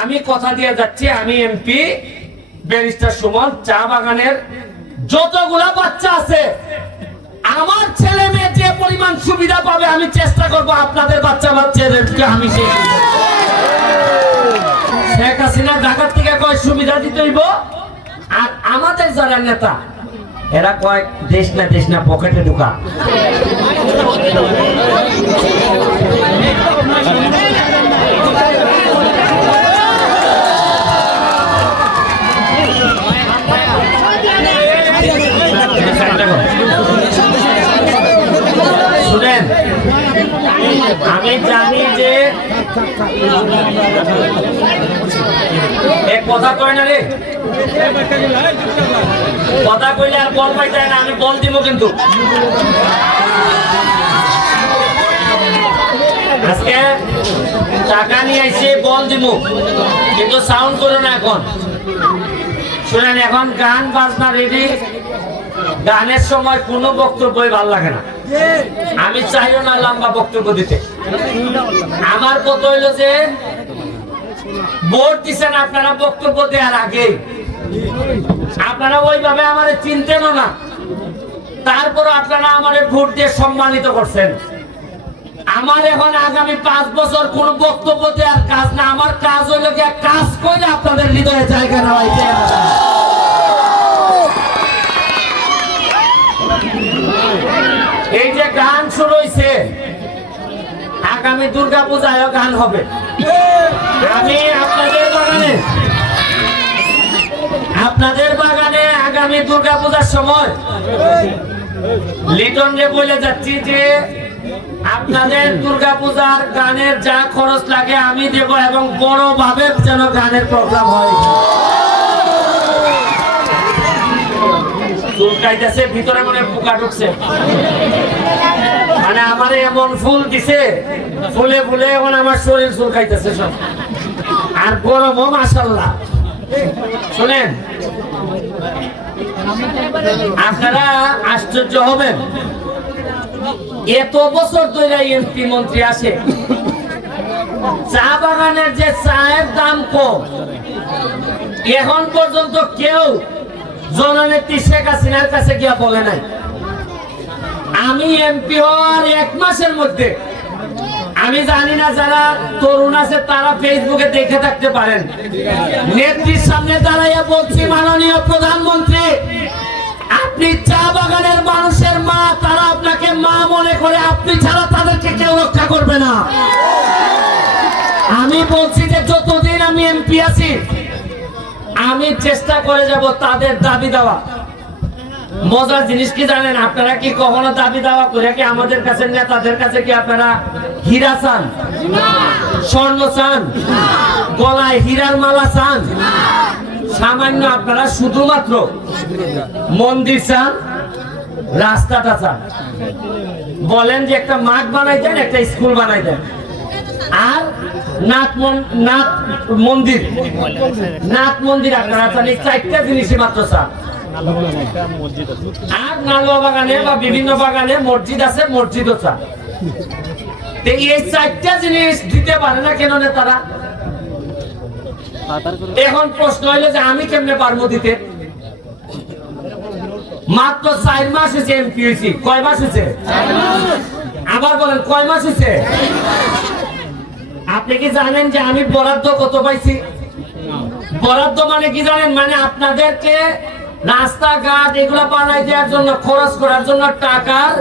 আমি কথা দিয়ে যাচ্ছি, আমি এমপি ব্যারিস্টার সুমন, চা বাগানের যতগুলা বাচ্চা আছে, আমার ছেলে মেয়ে যে পরিমাণ সুবিধা পাবে, আমি চেষ্টা করব আপনাদের বাচ্চা বাচ্চাদেরকে আমি শেখ হাসিনা ঢাকার থেকে কয় সুবিধা দিতে হইব? আর আমাদের যারা নেতা, এরা কয়, দেশ না দেশ না, পকেটে ঢুকা শুনেন আমি জানি যে বল আমি বল কিন্তু। আজকে টাকা নিয়ে আইছে, বল দিব কিন্তু সাউন্ড করো না এখন। শুনেন, এখন গান বাজনা রেডি গানের সময় কোনো বক্তব্যই ভালো লাগে না। আমি চাইও না লম্বা বক্তব্য দিতে। আমার কত হইল যে, ভোট দিচ্ছেন আপনারা বক্তব্য দেওয়ার আগে। আপনারা ওইভাবে আমার চিনতেন না। তারপর আপনারা আমার ভোট দিয়ে সম্মানিত করছেন। আমার এখন আগামী পাঁচ বছর কোন বক্তব্য দেওয়ার কাজ না। আমার কাজ হইল গিয়ে কাজ করে আপনাদের হৃদয়ে জায়গা নেওয়াইতে এই যে গান শুরু হয়েছে আগামী দুর্গা পূজায়ও গান হবে। আমি আপনাদের বাগানে আপনাদের বাগানে আগামী দুর্গা পূজার সময় লিটন রে বলে যাচ্ছি যে আপনাদের দুর্গা পূজার গানের যা খরচ লাগে আমি দেব এবং বড় ভাবে যেন গানের প্রোগ্রাম হয়। মনে মানে এমন ফুল দিছে, ফুলে ফুলে আমার শরীর আর শুনেন, আপনারা আশ্চর্য হবেন। এত বছর ধরে এমপি মন্ত্রী আসে। চা বাগানের যে চায়ের দাম কম, এখন পর্যন্ত কেউ জননেত্রী শেখ হাসিনার কাছে গিয়া বলে নাই। আমি এমপি হওয়ার এক মাসের মধ্যে, আমি জানি না যারা তরুণ আছে তারা ফেসবুকে দেখে থাকতে পারেন। নেত্রীর সামনে দাঁড়াইয়া বলছি, মাননীয় প্রধানমন্ত্রী আপনি চা বাগানের মানুষের মা, তারা আপনাকে মা মনে করে, আপনি ছাড়া তাদেরকে কেউ রক্ষা করবে না। আমি বলছি যে যতদিন আমি এমপি আছি, আমি চেষ্টা করে যাব তাদের দাবি দেওয়া। মজার জিনিস কি জানেন, আপনারা কি কখনো দাবি দাওয়া করে কি আমাদের কাছে নেতাদের কাছে কি আপনারা হীরা চান? স্বর্ণ চান? গলায় হীরার মালা চান? সামান্য আপনারা শুধুমাত্র মন্দির চান, রাস্তাটা চান। বলেন যে একটা মাঠ বানাই দেন, একটা স্কুল বানাই দেন। আর নাথ নাথ মন্দির। নাথ মন্দির আপনারা চান, এই চারটা জিনিসই মাত্র চান। আর নালুয়া বাগানে বা বিভিন্ন বাগানে মসজিদ আছে, মসজিদও চান। এই চারটা জিনিস দিতে পারে না কেন তারা এখন প্রশ্ন হইল যে আমি কেমনে পারব দিতে? মাত্র চার মাস হয়েছে এমপি হয়েছি। কয় মাস হয়েছে? আবার বলেন, কয় মাস হয়েছে? আপনি কি জানেন যে আমি বরাদ্দ কত পাইছি? বরাদ্দ মানে কি জানেন? মানে আপনাদেরকে রাস্তাঘাট এগুলো বানাই দেওয়ার জন্য, খরচ করার জন্য টাকার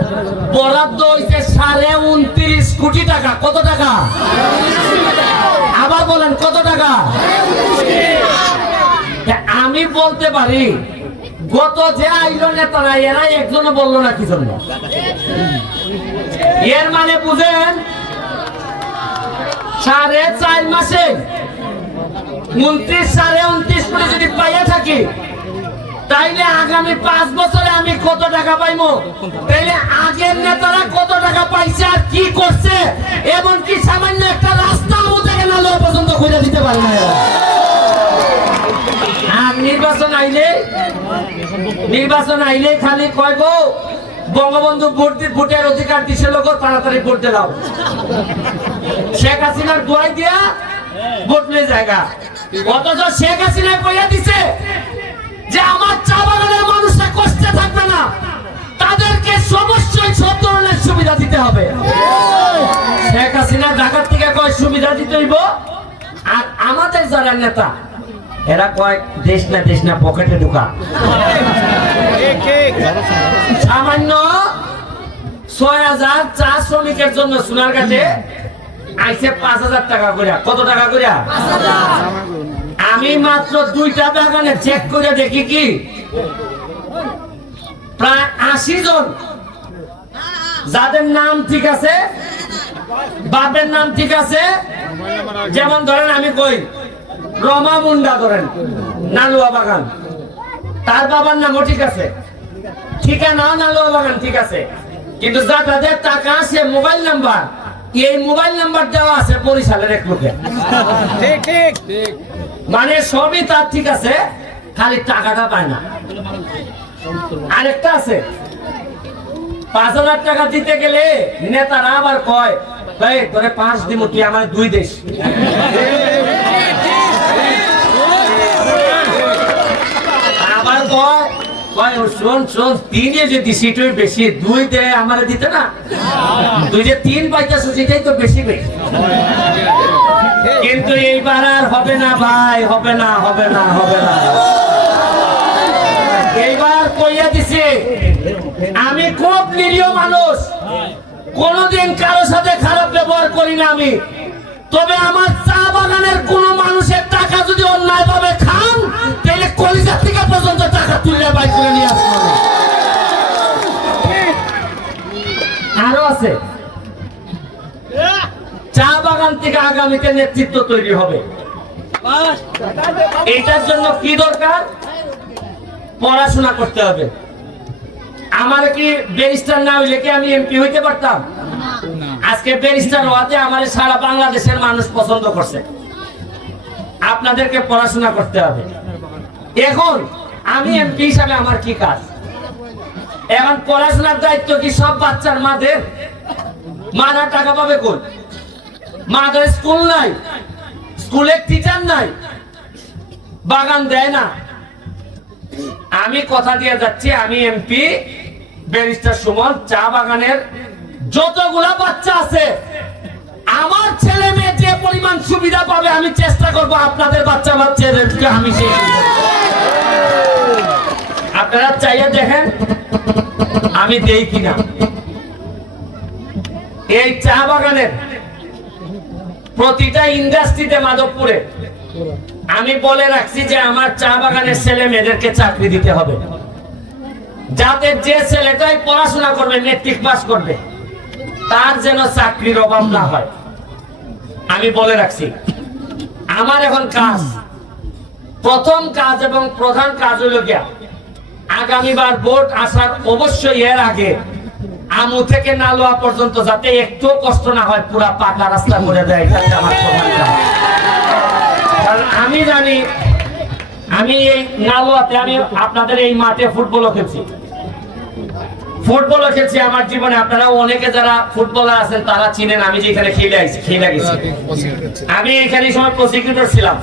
বরাদ্দ হয়েছে সাড়ে উনত্রিশ কোটি টাকা। কত টাকা? আবার বলেন, কত টাকা? আমি বলতে পারি গত যে আইলো নেতারা, এরা একজনও বলল না কি জন্য এর মানে বুঝেন, সাড়ে চার মাসে উনত্রিশ সাড়ে উনত্রিশ করে যদি পাইয়া থাকি, তাইলে আগামী পাঁচ বছরে আমি কত টাকা পাইবো তাইলে আগের নেতারা কত নির্বাচন আইলে খালি কয় বঙ্গবন্ধু ভোট ভোটের অধিকার দিছে লোক? তাড়াতাড়ি ভোট দাও। শেখ হাসিনার দোয়াই দিয়া বটলে জায়গা। অথচ শেখ হাসিনা কইয়া দিছে যে আমার চা বাগানের মানুষরা কষ্টে থাকবে না। তাদেরকে অবশ্যই সব ধরনের সুবিধা দিতে হবে। শেখ হাসিনা ঢাকার থেকে কয় সুবিধা দিতে হইব? আর আমাদের যারা নেতা এরা কয়, দেশ না দেশ না, পকেটে ঢুকা। সামান্য ছয় হাজার চা শ্রমিকের জন্য সোনার কাছে আইসে পাঁচ হাজার টাকা করিয়া কত টাকা করিয়া আমি মাত্র দুইটা বাগানে চেক করে দেখি কি? প্রায় আশি জন। যাদের নাম ঠিক আছে, বাপের নাম ঠিক আছে, যেমন ধরেন আমি কই রমা মুন্ডা ধরেন নালুয়া বাগান। তার বাবার নামও ঠিক আছে। ঠিকানাও নালুয়া বাগান ঠিক আছে। কিন্তু যা তাদের টাকা আছে মোবাইল নাম্বার। এই মোবাইল নাম্বার দেওয়া আছে বরিশালের এক লোকে। ঠিক ঠিক। মানে সবই তার ঠিক আছে খালি টাকাটা পায় না। আরেকটা আছে। পাঁচ হাজার টাকা দিতে গেলে নেতারা আবার কয় ভাই তোরে পাঁচ দিব তুই আমার দুই দেশ আবার কয় কয় ও শোন শোন তিনে যে দিছি তুই বেশি, দুই দে আমারে দিতে না? তুই যে তিন পাইতেছ সেটাই তো বেশি বেশি। কিন্তু এইবার আর হবে না ভাই, হবে না হবে না হবে না। এইবার কইয়া দিছে, আমি খুব নিরীহ মানুষ। কোনদিন কারও সাথে খারাপ ব্যবহার করি না আমি। তবে আমার চা বাগানের কোন মানুষের টাকা যদি অন্যায় ভাবে খান, তাহলে কলিজা থেকে পর্যন্ত টাকা তুলে বাই করে নিয়ে আসব। আরও আছে। চা বাগান থেকে আগামীতে নেতৃত্ব তৈরি হবে। এটার জন্য কি দরকার? পড়াশোনা করতে হবে। আমার কি ব্যারিস্টার না হইলে কি আমি এমপি হইতে পারতাম? আজকে ব্যারিস্টার হওয়াতে আমার সারা বাংলাদেশের মানুষ পছন্দ করছে। আপনাদেরকে পড়াশোনা করতে হবে। এখন আমি এমপি হিসাবে আমার কি কাজ? এখন পড়াশোনার দায়িত্ব কি সব বাচ্চার মাদের? মারা টাকা পাবে কোন মাদের স্কুল নাই স্কুলের টিচার নাই, বাগান দেয় না। আমি কথা দিয়ে যাচ্ছি, আমি এমপি ব্যারিস্টার সুমন চা বাগানের যতগুলা বাচ্চা আছে, আমার ছেলে মেয়ে যে পরিমাণ সুবিধা পাবে, আমি চেষ্টা করব আপনাদের বাচ্চা বাচ্চাদেরকে আমি আপনারা চাইয়ে দেখেন, আমি দেই কিনা। এই চা বাগানের প্রতিটা ইন্ডাস্ট্রিতে মাধবপুরে, আমি বলে রাখছি যে আমার চা বাগানের ছেলে মেয়েদেরকে চাকরি দিতে হবে। যাতে যে ছেলেটাই পড়াশোনা করবে মেট্রিক পাস করবে তার যেন চাকরির অভাব না হয়। আমি বলে রাখছি, আমার এখন কাজ। প্রথম কাজ এবং প্রধান কাজ হইল গিয়া, আগামীবার ভোট আসার অবশ্যই এর আগে আমু থেকে নালোয়া পর্যন্ত যাতে একটু কষ্ট না হয়, পুরা পাকা রাস্তা করে দেয়, এটা আমার প্রধান কাজ। কারণ আমি জানি, আমি এই নালোয়াতে, আমি আপনাদের এই মাঠে ফুটবলও খেলছি। ফুটবলও খেলছি আমার জীবনে। আপনারা অনেকে যারা ফুটবলার আছেন তারা চিনেন আমি যে এখানে খেলে আইছি খেলে গেছি। আমি এখানে সময় প্রসিকিউটর ছিলাম।